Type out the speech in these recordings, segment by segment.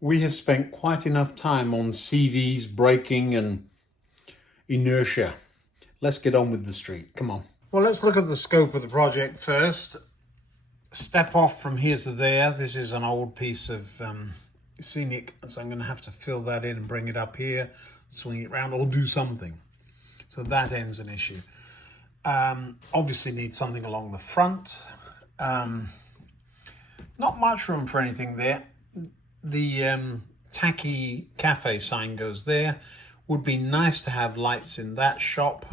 We have spent quite enough time on CVs, braking and inertia. Let's get on with the street. Come on. Well, let's look at the scope of the project first. Step off from here to there. This is an old piece of scenic, so I'm going to have to fill that in and bring it up here, swing it around or do something. So that ends an issue. Obviously need something along the front. Not much room for anything there. The tacky cafe sign goes there. Would be nice to have lights in that shop.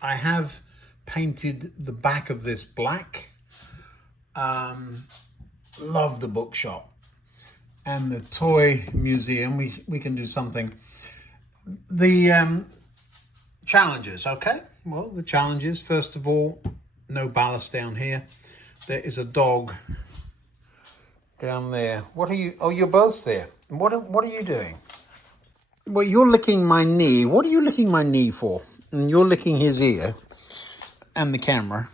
I have painted the back of this black. Love the bookshop and the toy museum. We can do something. The challenges, okay? Well, the challenges, first of all, no ballast down here. There is a dog down there. What are you? Oh, you're both there. What are you doing? Well, you're licking my knee. What are you licking my knee for? And you're licking his ear and the camera.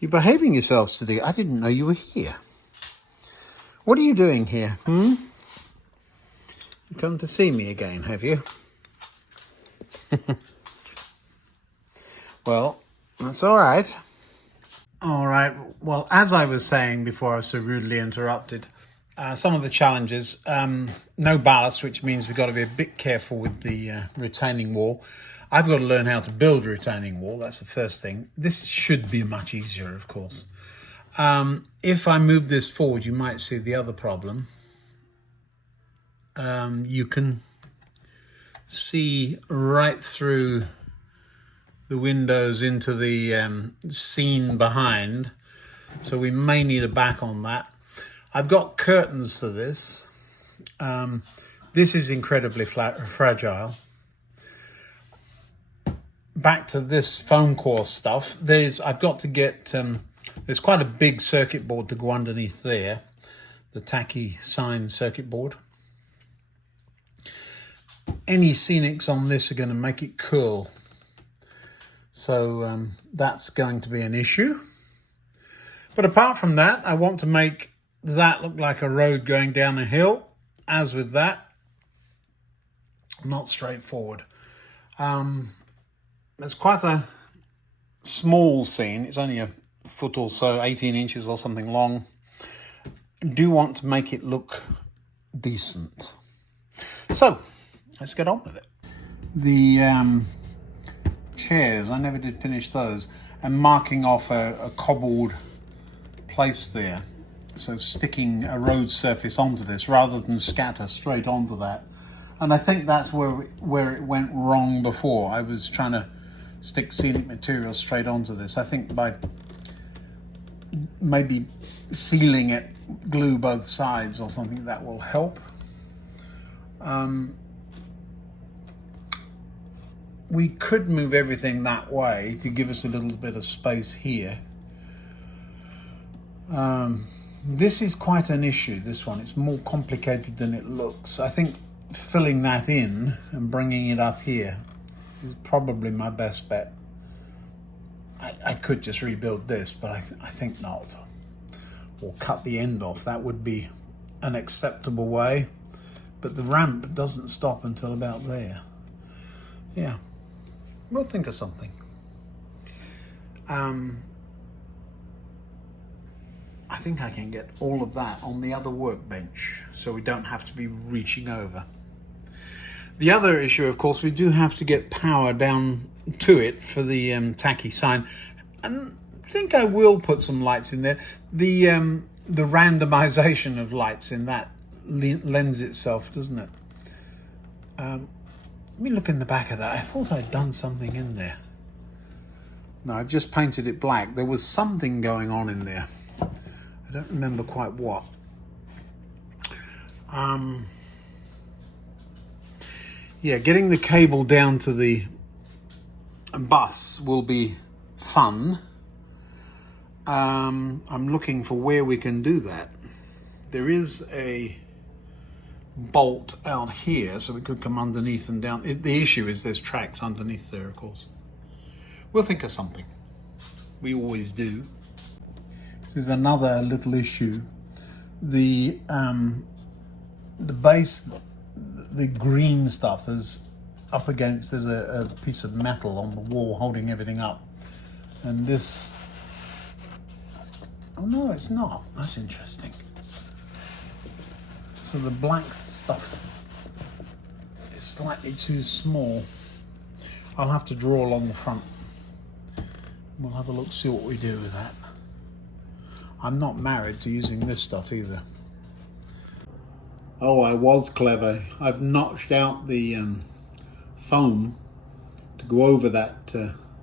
You're behaving yourselves today. I didn't know you were here. What are you doing here? You come to see me again, have you? Well, that's all right. All right. Well, as I was saying before I was so rudely interrupted, some of the challenges, no ballast, which means we've got to be a bit careful with the retaining wall. I've got to learn how to build a retaining wall. That's the first thing. This should be much easier, of course. If I move this forward, you might see the other problem. You can see right through the windows into the scene behind. So we may need a back on that. I've got curtains for this. This is incredibly fragile. Back to this foam core stuff. I've got to get, there's quite a big circuit board to go underneath there. The tacky sign circuit board. Any scenics on this are going to make it curl. So that's going to be an issue. But apart from that, I want to make that look like a road going down a hill. As with that, not straightforward. It's quite a small scene. It's only a foot or so, 18 inches or something long. I do want to make it look decent. So let's get on with it. The chairs, I never did finish those, and marking off a cobbled place there. So sticking a road surface onto this rather than scatter straight onto that. And I think that's where it went wrong before. I was trying to stick scenic material straight onto this. I think by maybe sealing it, glue both sides or something, that will help. We could move everything that way to give us a little bit of space here. This is quite an issue, this one. It's more complicated than it looks. I think filling that in and bringing it up here is probably my best bet. I could just rebuild this, but I think not. Or cut the end off. That would be an acceptable way. But the ramp doesn't stop until about there. Yeah. We'll think of something. I think I can get all of that on the other workbench, so we don't have to be reaching over. The other issue, of course, we do have to get power down to it for the tacky sign. And I think I will put some lights in there. The randomization of lights in that lends itself, doesn't it? Let me look in the back of that. I thought I'd done something in there. No, I've just painted it black. There was something going on in there. I don't remember quite what. Yeah, getting the cable down to the bus will be fun. I'm looking for where we can do that. There is a bolt out here, so we could come underneath and down. The issue is there's tracks underneath there, of course. We'll think of something. We always do. This is another little issue. The the base, the green stuff is up against, there's a piece of metal on the wall holding everything up. And this, oh no, it's not. That's interesting. So the black stuff is slightly too small. I'll have to draw along the front. We'll have a look, see what we do with that. I'm not married to using this stuff either. Oh, I was clever. I've notched out the foam to go over that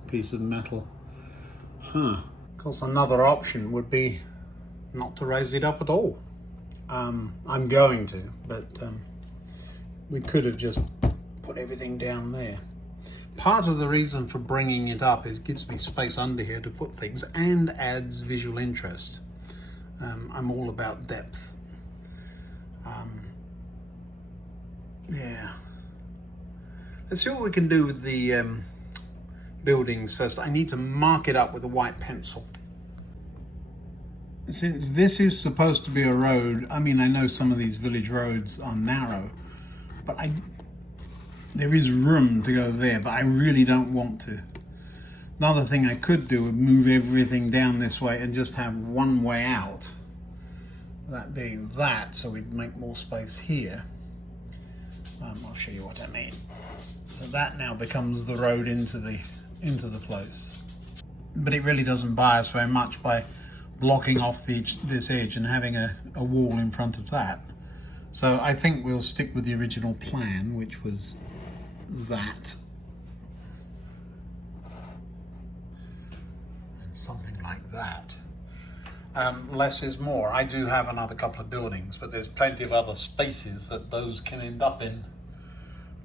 piece of metal. Of course, another option would be not to raise it up at all. I'm going to, but we could have just put everything down there. Part of the reason for bringing it up is it gives me space under here to put things and adds visual interest. I'm all about depth. Yeah. Let's see what we can do with the buildings first. I need to mark it up with a white pencil. Since this is supposed to be a road, I mean, I know some of these village roads are narrow, but there is room to go there, but I really don't want to. Another thing I could do would move everything down this way and just have one way out. That being that, so we'd make more space here. I'll show you what I mean. So that now becomes the road into the place. But it really doesn't buy us very much by blocking off this edge and having a wall in front of that. So I think we'll stick with the original plan, which was that. And something like that. Less is more. I do have another couple of buildings, but there's plenty of other spaces that those can end up in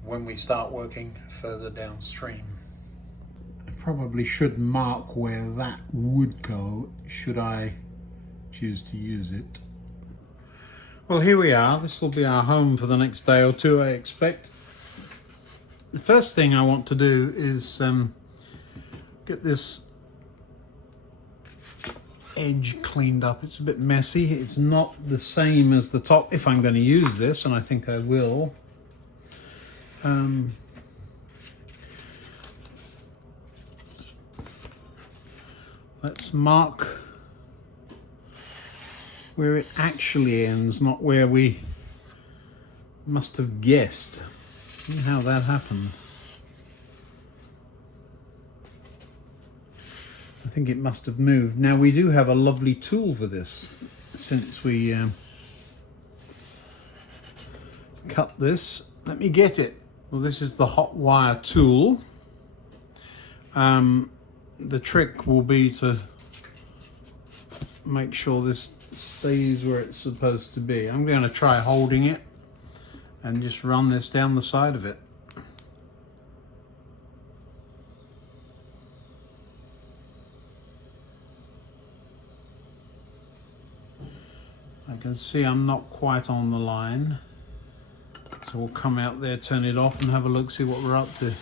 when we start working further downstream. I probably should mark where that would go, should I choose to use it. Well, here we are. This will be our home for the next day or two, I expect. The first thing I want to do is get this edge cleaned up. It's a bit messy. It's not the same as the top, if I'm going to use this, and I think I will. Let's mark where it actually ends, not where we must have guessed. See how that happened. I think it must have moved. Now we do have a lovely tool for this, since we cut this. Let me get it. Well, this is the hot wire tool. The trick will be to make sure this stays where it's supposed to be. I'm going to try holding it and just run this down the side of it. I can see I'm not quite on the line, so we'll come out there, turn it off and have a look, see what we're up to.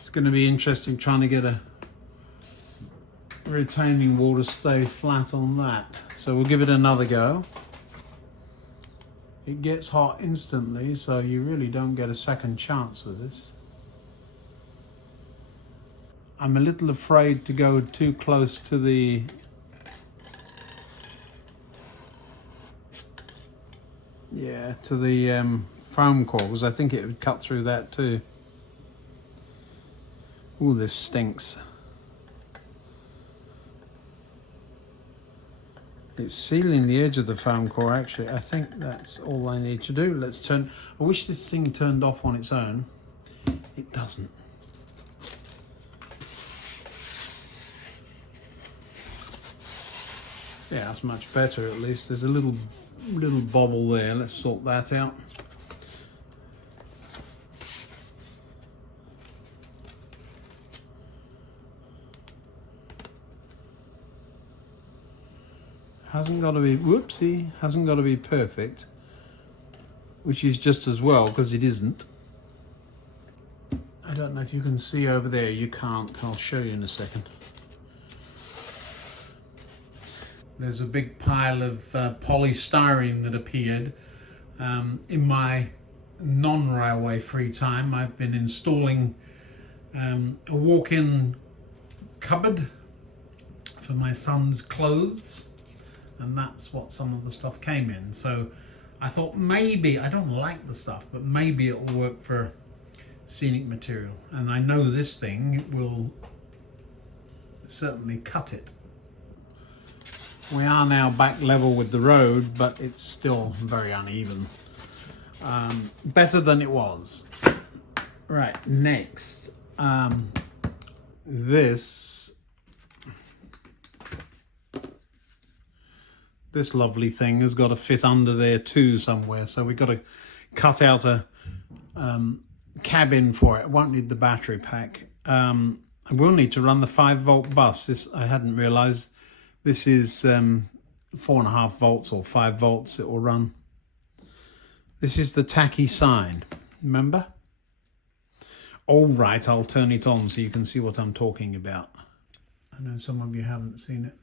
It's going to be interesting trying to get a retaining wall to stay flat on that. So we'll give it another go. It gets hot instantly, so you really don't get a second chance with this. I'm a little afraid to go too close to the foam core, because I think it would cut through that too. Ooh, this stinks. It's sealing the edge of the foam core, actually. I think that's all I need to do. Let's turn. I wish this thing turned off on its own. It doesn't. Yeah, that's much better at least. There's a little bobble there. Let's sort that out. Hasn't got to be, whoopsie, hasn't got to be perfect, which is just as well, because it isn't. I don't know if you can see over there. You can't. I'll show you in a second. There's a big pile of polystyrene that appeared. In my non-railway free time, I've been installing a walk-in cupboard for my son's clothes, and that's what some of the stuff came in. So I thought maybe, I don't like the stuff, but maybe it'll work for scenic material. And I know this thing will certainly cut it. We are now back level with the road, but it's still very uneven. Better than it was. Right, next. This lovely thing has got to fit under there too somewhere, so we've got to cut out a cabin for it. It won't need the battery pack. I will need to run the 5-volt bus. This I hadn't realized. This is 4.5 volts or 5 volts it will run. This is the tacky sign, remember? All right, I'll turn it on so you can see what I'm talking about. I know some of you haven't seen it.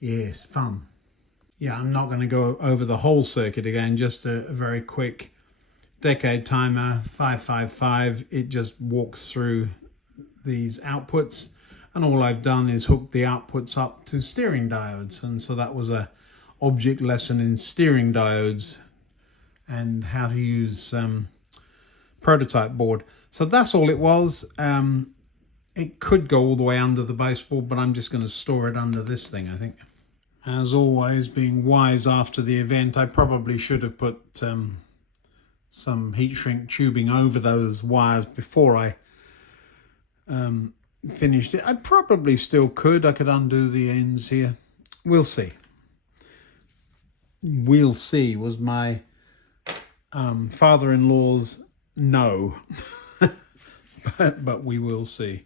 Yes, fun. Yeah, I'm not going to go over the whole circuit again, just a very quick decade timer, 555. It just walks through these outputs, and all I've done is hook the outputs up to steering diodes. And so that was a object lesson in steering diodes and how to use prototype board. So that's all it was. It could go all the way under the baseboard, but I'm just going to store it under this thing, I think. As always, being wise after the event, I probably should have put some heat shrink tubing over those wires before I finished it. I probably still could. I could undo the ends here. We'll see. We'll see was my father-in-law's no. but we will see.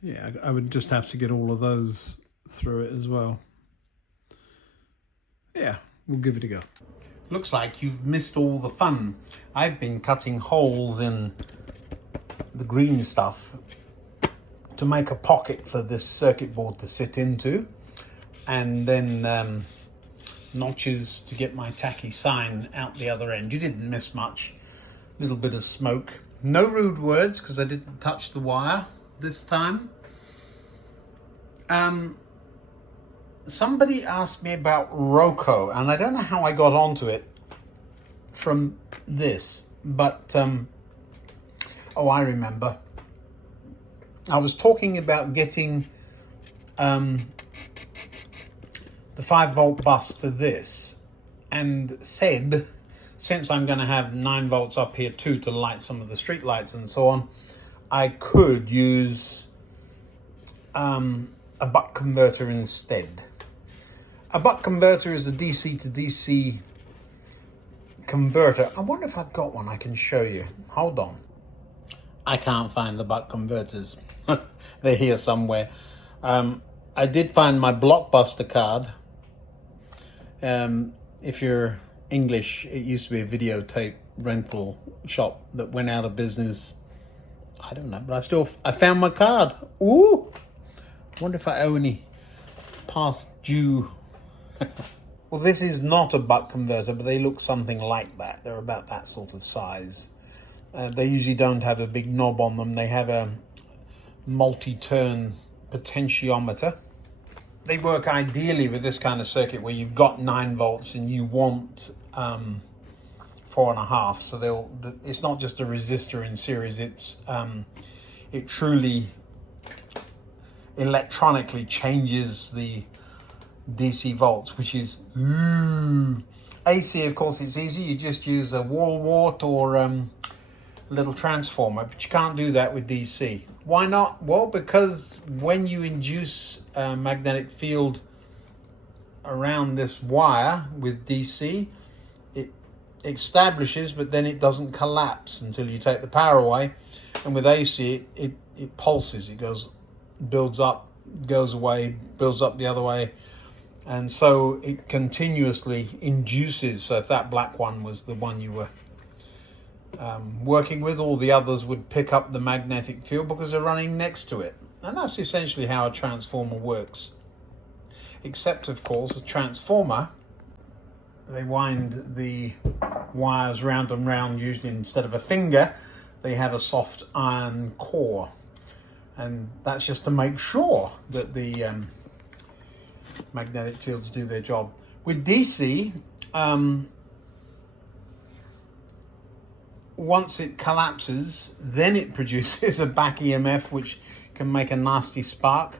Yeah, I would just have to get all of those through it as well. Yeah, we'll give it a go. Looks like you've missed all the fun. I've been cutting holes in the green stuff to make a pocket for this circuit board to sit into, and then notches to get my tacky sign out the other end. You didn't miss much. A little bit of smoke. No rude words because I didn't touch the wire this time. Somebody asked me about Roku, and I don't know how I got onto it from this, but oh, I remember. I was talking about getting the 5-volt bus to this, and said, since I'm going to have 9 volts up here too to light some of the street lights and so on, I could use a buck converter instead. A buck converter is a DC to DC converter. I wonder if I've got one I can show you. Hold on. I can't find the buck converters. They're here somewhere. I did find my Blockbuster card. If you're English, it used to be a videotape rental shop that went out of business. I don't know, but I found my card. Ooh! I wonder if I owe any past due. Well, this is not a buck converter, but they look something like that. They're about that sort of size. They usually don't have a big knob on them. They have a multi-turn potentiometer. They work ideally with this kind of circuit where you've got 9 volts and you want 4.5. So it's not just a resistor in series. It truly electronically changes the DC volts, which is AC. Of course, it's easy. You just use a wall wart or a little transformer, but you can't do that with DC. Why not? Well, because when you induce a magnetic field around this wire with DC, it establishes, but then it doesn't collapse until you take the power away. And with AC, it pulses. It builds up, goes away, builds up the other way. And so it continuously induces, so if that black one was the one you were working with, all the others would pick up the magnetic field because they're running next to it. And that's essentially how a transformer works. Except, of course, a transformer, they wind the wires round and round, usually instead of a finger, they have a soft iron core. And that's just to make sure that the magnetic fields do their job. With DC, once it collapses, then it produces a back EMF, which can make a nasty spark.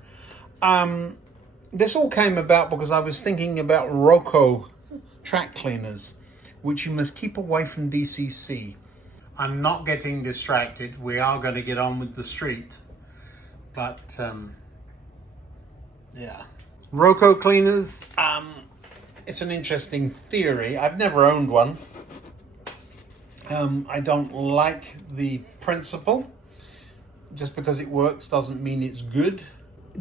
This all came about because I was thinking about Roco track cleaners, which you must keep away from DCC. I'm not getting distracted. We are going to get on with the street. But, yeah. Roco cleaners, it's an interesting theory. I've never owned one. I don't like the principle. Just because it works doesn't mean it's good.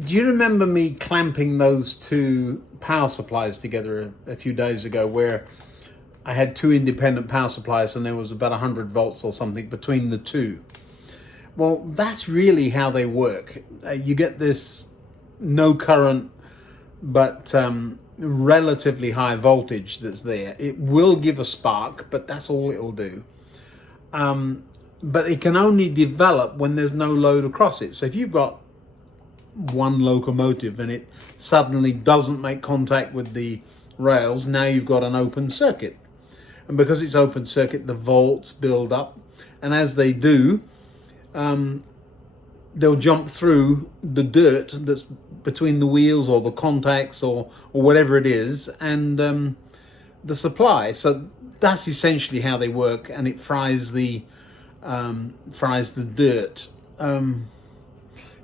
Do you remember me clamping those two power supplies together a few days ago, where I had two independent power supplies and there was about 100 volts or something between the two? Well, that's really how they work. You get this no current but relatively high voltage that's there. It will give a spark, but that's all it'll do. But it can only develop when there's no load across it. So if you've got one locomotive and it suddenly doesn't make contact with the rails, now you've got an open circuit. And because it's open circuit, the volts build up. And as they do, they'll jump through the dirt that's between the wheels or the contacts or whatever it is, and the supply. So that's essentially how they work, and it fries the dirt.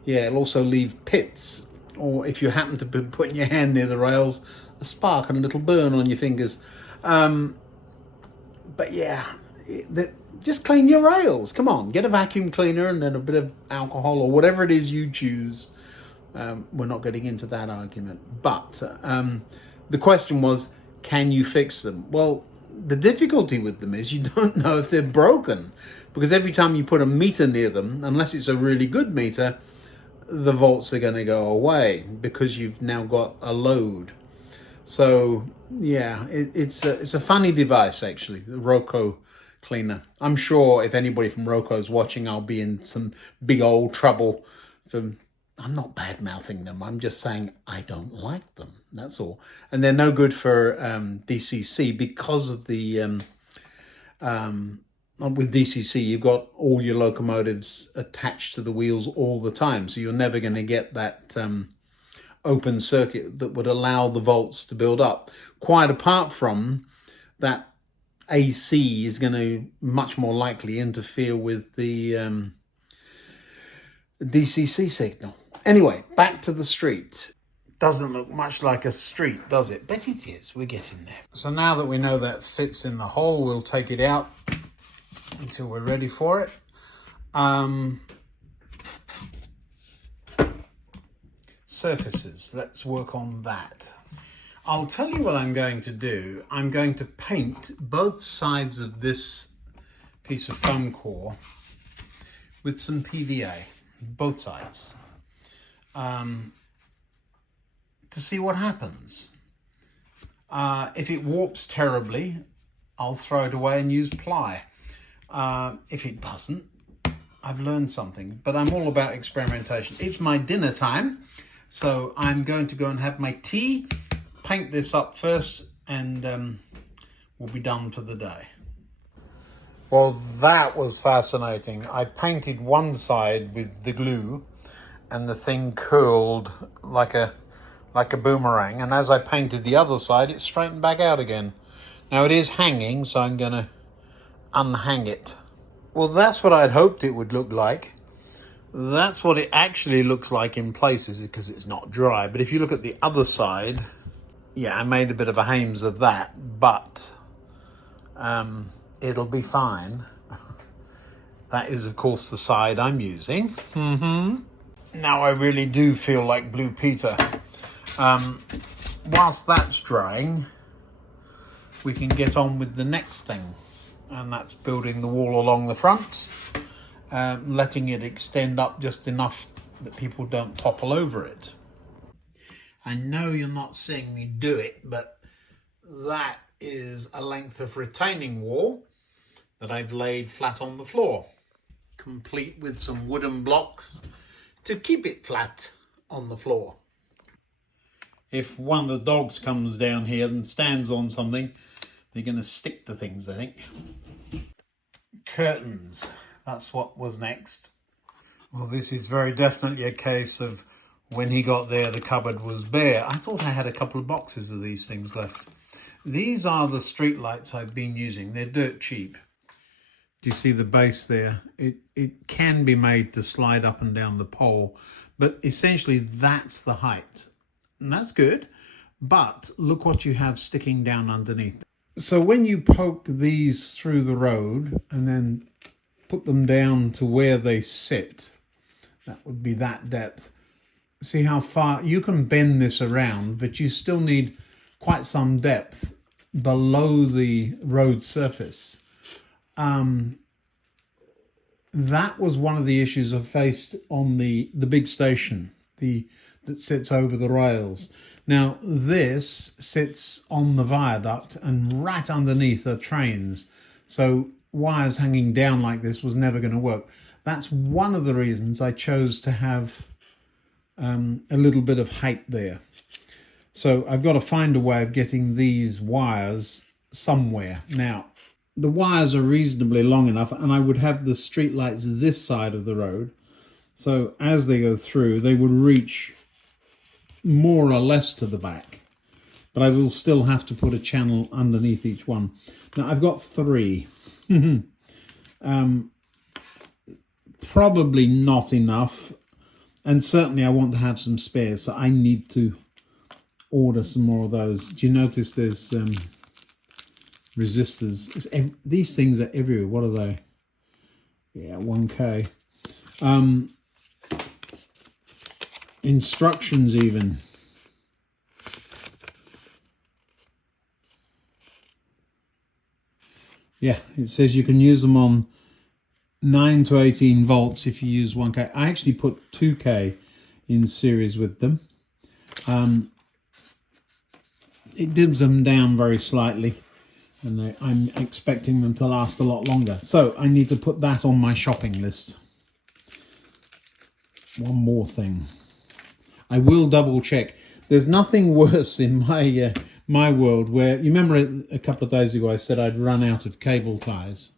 Yeah, it'll also leave pits, or if you happen to be putting your hand near the rails, a spark and a little burn on your fingers. But yeah, just clean your rails. Come on, get a vacuum cleaner and then a bit of alcohol or whatever it is you choose. We're not getting into that argument. But the question was, can you fix them? Well, the difficulty with them is you don't know if they're broken, because every time you put a meter near them, unless it's a really good meter, the volts are going to go away because you've now got a load. So yeah, it's a funny device, actually, the Roco cleaner. I'm sure if anybody from Roco is watching, I'll be in some big old trouble. I'm not bad mouthing them. I'm just saying I don't like them. That's all. And they're no good for DCC because of the with DCC, you've got all your locomotives attached to the wheels all the time. So you're never going to get that open circuit that would allow the volts to build up. Quite apart from that, AC is going to much more likely interfere with the DCC signal. Anyway, back to the street. Doesn't look much like a street, does it? But it is. We're getting there. So now that we know that fits in the hole, we'll take it out until we're ready for it. Surfaces. Let's work on that. I'll tell you what I'm going to do. I'm going to paint both sides of this piece of foam core with some PVA, both sides, to see what happens. If it warps terribly, I'll throw it away and use ply. If it doesn't, I've learned something, but I'm all about experimentation. It's my dinner time, so I'm going to go and have my tea, paint this up first, and we'll be done for the day. Well, that was fascinating. I painted one side with the glue and the thing curled like a boomerang, and as I painted the other side, it straightened back out again. Now it is hanging, so I'm going to unhang it. Well, that's what I'd hoped it would look like. That's what it actually looks like in places because it's not dry. But if you look at the other side, yeah, I made a bit of a hames of that, but it'll be fine. That is, of course, the side I'm using. Now I really do feel like Blue Peter. whilst that's drying, we can get on with the next thing, and that's building the wall along the front, letting it extend up just enough that people don't topple over it. I know you're not seeing me do it, but that is a length of retaining wall that I've laid flat on the floor, complete with some wooden blocks to keep it flat on the floor. If one of the dogs comes down here and stands on something, they're going to stick to things, I think. Curtains, that's what was next. Well, this is very definitely a case of when he got there, the cupboard was bare. I thought I had a couple of boxes of these things left. These are the street lights I've been using. They're dirt cheap. Do you see the base there? It can be made to slide up and down the pole, but essentially that's the height. And that's good, but look what you have sticking down underneath. So when you poke these through the road and then put them down to where they sit, that would be that depth. See how far you can bend this around, but you still need quite some depth below the road surface. That was one of the issues I faced on the big station, that sits over the rails. Now this sits on the viaduct and right underneath are trains, so wires hanging down like this was never going to work. That's one of the reasons I chose to have a little bit of height there. So I've got to find a way of getting these wires somewhere. Now, the wires are reasonably long enough, and I would have the street lights this side of the road. So as they go through, they would reach more or less to the back. But I will still have to put a channel underneath each one. Now, I've got 3. Probably not enough. And certainly I want to have some spares, so I need to order some more of those. Do you notice there's resistors? These things are everywhere. What are they? Yeah, 1K. Instructions even. Yeah, it says you can use them on 9 to 18 volts if you use 1K. I actually put 2K in series with them. It dims them down very slightly, and I'm expecting them to last a lot longer. So I need to put that on my shopping list. One more thing. I will double check. There's nothing worse in my world where, you remember a couple of days ago I said I'd run out of cable ties.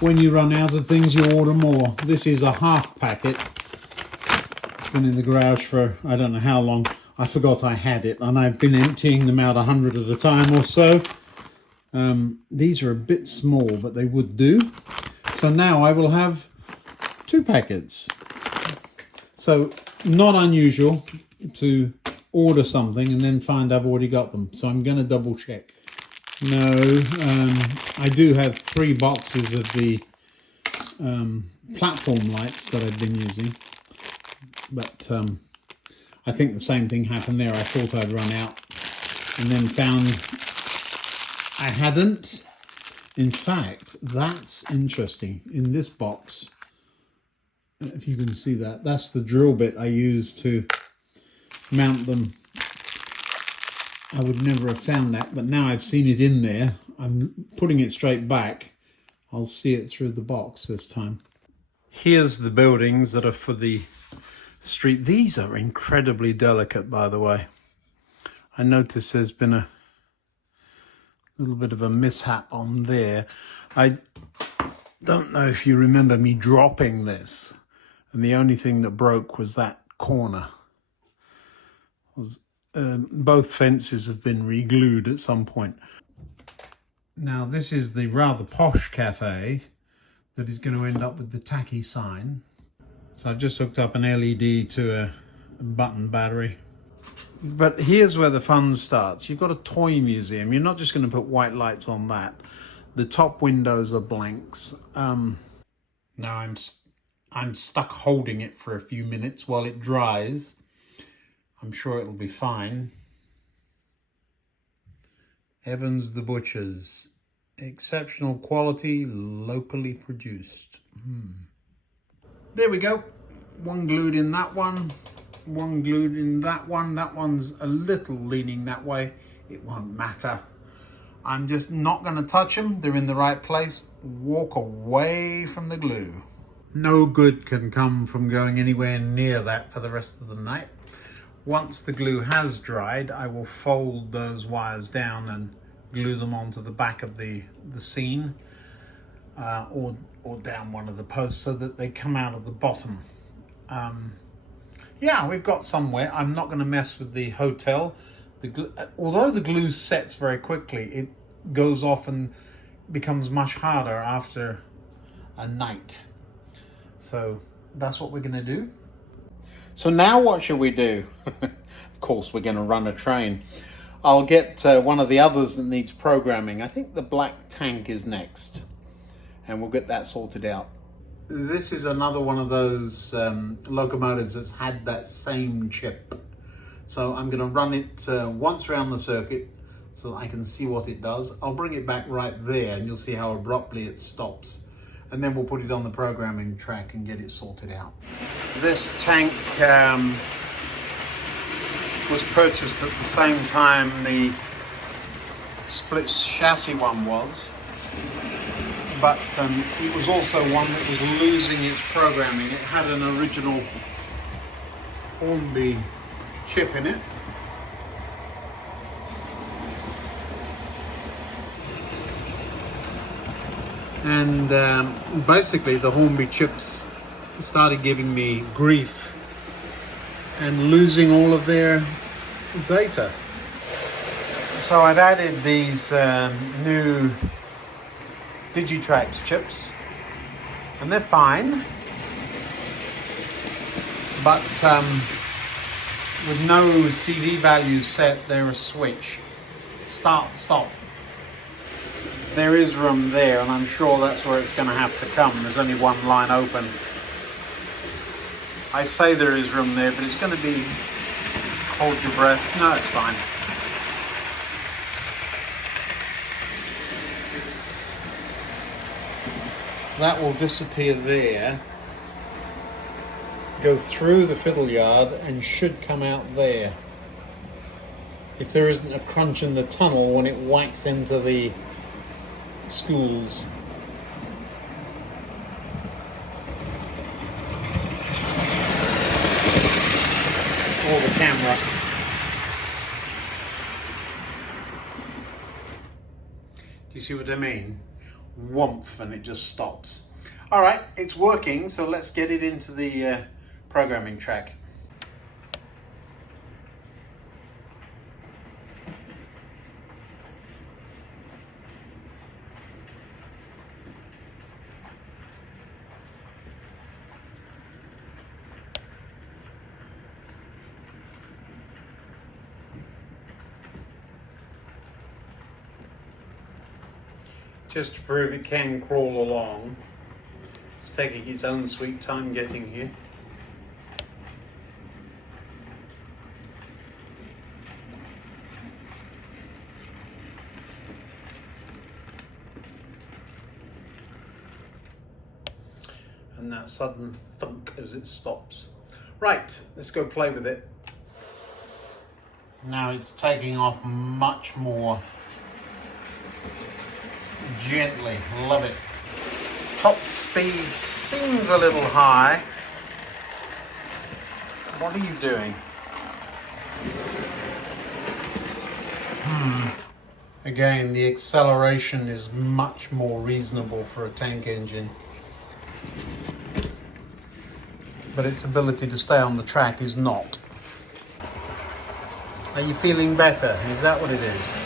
When you run out of things, you order more. This is a half packet. It's been in the garage for I don't know how long. I forgot I had it, and I've been emptying them out 100 at a time or so. These are a bit small, but they would do. So now I will have 2 packets. So not unusual to order something and then find I've already got them. So I'm going to double check. No, I do have 3 boxes of the platform lights that I've been using, but I think the same thing happened there. I thought I'd run out and then found I hadn't. In fact, that's interesting. In this box, if you can see that, that's the drill bit I used to mount them. I would never have found that, but now I've seen it in there. I'm putting it straight back. I'll see it through the box this time. Here's the buildings that are for the street. These are incredibly delicate, by the way. I notice there's been a little bit of a mishap on there. I don't know if you remember me dropping this, and the only thing that broke was that corner. Both fences have been re-glued at some point. Now this is the rather posh cafe that is going to end up with the tacky sign. So I've just hooked up an LED to a button battery. But here's where the fun starts. You've got a toy museum. You're not just going to put white lights on that. The top windows are blanks. Now I'm stuck holding it for a few minutes while it dries. I'm sure it'll be fine. Evans the Butchers. Exceptional quality, locally produced. There we go. One glued in that one glued in that one. That one's a little leaning that way. It won't matter. I'm just not going to touch them. They're in the right place. Walk away from the glue. No good can come from going anywhere near that for the rest of the night. Once the glue has dried, I will fold those wires down and glue them onto the back of the scene or down one of the posts so that they come out of the bottom. Yeah, we've got somewhere. I'm not going to mess with the hotel. Although the glue sets very quickly, it goes off and becomes much harder after a night. So that's what we're going to do. So now what should we do? Of course, we're going to run a train. I'll get one of the others that needs programming. I think the black tank is next, and we'll get that sorted out. This is another one of those locomotives that's had that same chip. So I'm going to run it once around the circuit so that I can see what it does. I'll bring it back right there and you'll see how abruptly it stops. And then we'll put it on the programming track and get it sorted out. This tank was purchased at the same time the split chassis one was. But it was also one that was losing its programming. It had an original Hornby chip in it. And basically the Hornby chips started giving me grief and losing all of their data. So I've added these new Digitrax chips, and they're fine, but with no CV values set, they're a switch. Start, stop. There is room there, and I'm sure that's where it's going to have to come. There's only one line open. I say there is room there, but it's going to be, hold your breath. No, it's fine. That will disappear there, go through the fiddle yard, and should come out there. If there isn't a crunch in the tunnel when it whacks into the schools. Or the camera. Do you see what I mean? Whoomp, and it just stops. All right, it's working, so let's get it into the programming track. Just to prove it can crawl along. It's taking its own sweet time getting here. And that sudden thunk as it stops. Right, let's go play with it. Now it's taking off much more gently. Love it. Top speed seems a little high. What are you doing? Again, the acceleration is much more reasonable for a tank engine, but its ability to stay on the track is not. Are you feeling better? Is that what it is?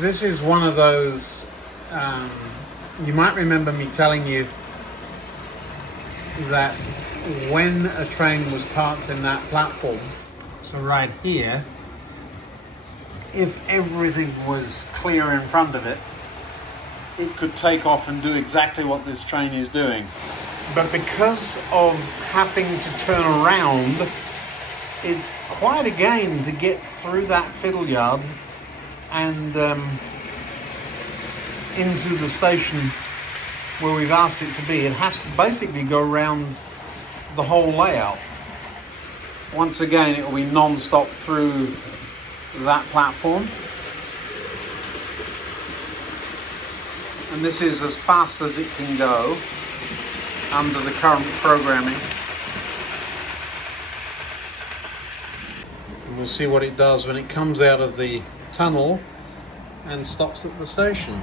This is one of those, you might remember me telling you that when a train was parked in that platform, so right here, if everything was clear in front of it, it could take off and do exactly what this train is doing. But because of having to turn around, it's quite a game to get through that fiddle yard and into the station where we've asked it to be. It has to basically go around the whole layout. Once again, it will be non-stop through that platform. And this is as fast as it can go under the current programming. And we'll see what it does when it comes out of the tunnel and stops at the station.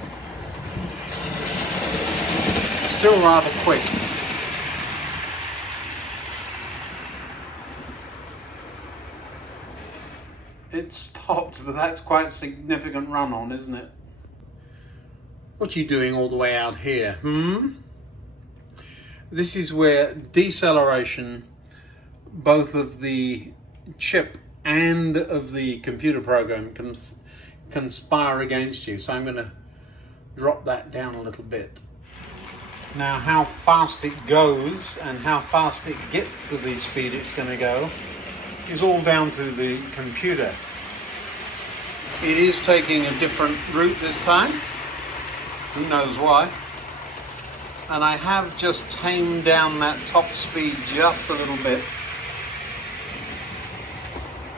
Still rather quick. It stopped, but that's quite a significant run on, isn't it? What are you doing all the way out here? This is where deceleration, both of the chip and of the computer program, can conspire against you. So I'm going to drop that down a little bit. Now, how fast it goes and how fast it gets to the speed it's going to go is all down to the computer. It is taking a different route this time. Who knows why? And I have just tamed down that top speed just a little bit.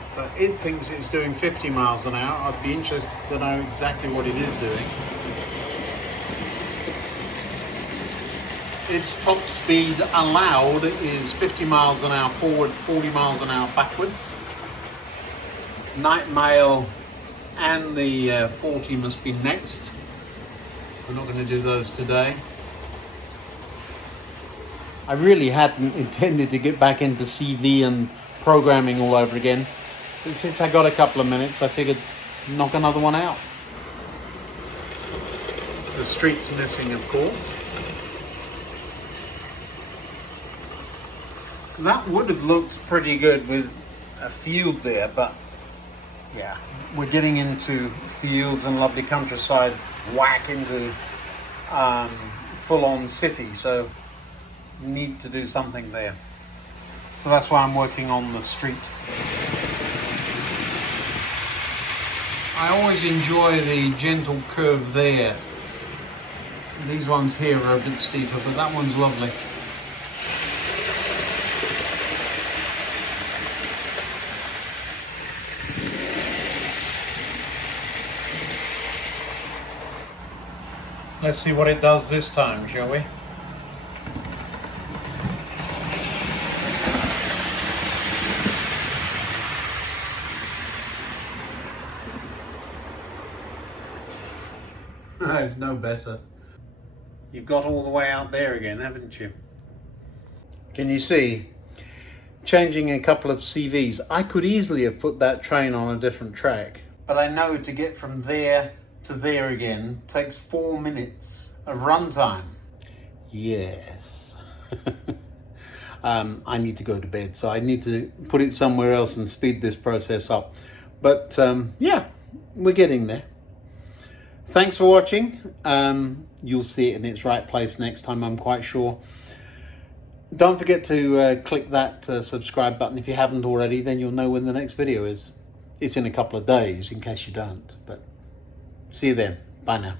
So it thinks it's doing 50 miles an hour. I'd be interested to know exactly what it is doing. Its top speed allowed is 50 miles an hour forward, 40 miles an hour backwards. Night Mail and the 40 must be next. We're not going to do those today. I really hadn't intended to get back into CV and programming all over again. But since I got a couple of minutes, I figured knock another one out. The street's missing, of course. That would have looked pretty good with a field there, but yeah, we're getting into fields and lovely countryside, whack into full-on city, so need to do something there. So that's why I'm working on the street. I always enjoy the gentle curve there. These ones here are a bit steeper, but that one's lovely. Let's see what it does this time, shall we? It's no better. You've got all the way out there again, haven't you? Can you see? Changing a couple of CVs. I could easily have put that train on a different track. But I know to get from there to there again takes 4 minutes of runtime. Yes. I need to go to bed, so I need to put it somewhere else and speed this process up. But yeah, we're getting there. Thanks for watching. You'll see it in its right place next time, I'm quite sure. Don't forget to click that subscribe button if you haven't already, then you'll know when the next video is. It's in a couple of days in case you don't, but see you then. Bye now.